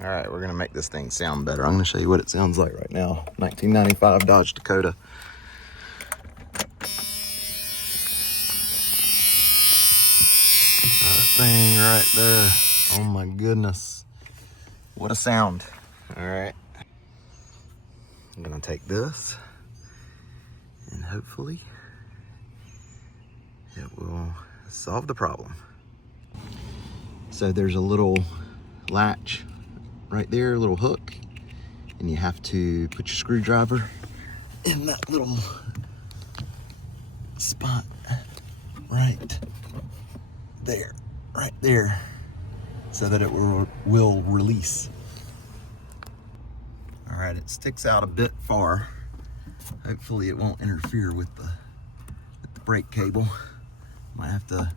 All right, we're gonna make this thing sound better. I'm gonna show you what it sounds like right now. 1995 Dodge Dakota. That thing right there. Oh my goodness. What a sound. All right. I'm gonna take this and hopefully it will solve the problem. So there's a little latch right there, a little hook, and you have to put your screwdriver in that little spot right there, so that it will release. All right, it sticks out a bit far. Hopefully it won't interfere with the brake cable. Might have to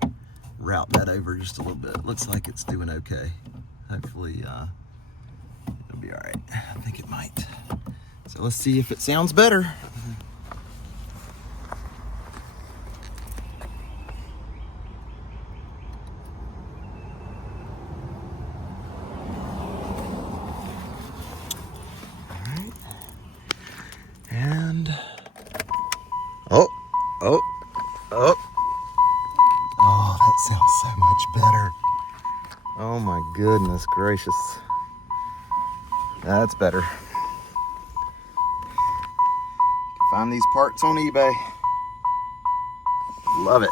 route that over just a little bit. Looks like it's doing okay. Hopefully it'll be all right. I think it might. So let's see if it sounds better. And oh, that sounds so much better. Oh my goodness gracious. That's better. Find these parts on eBay. Love it.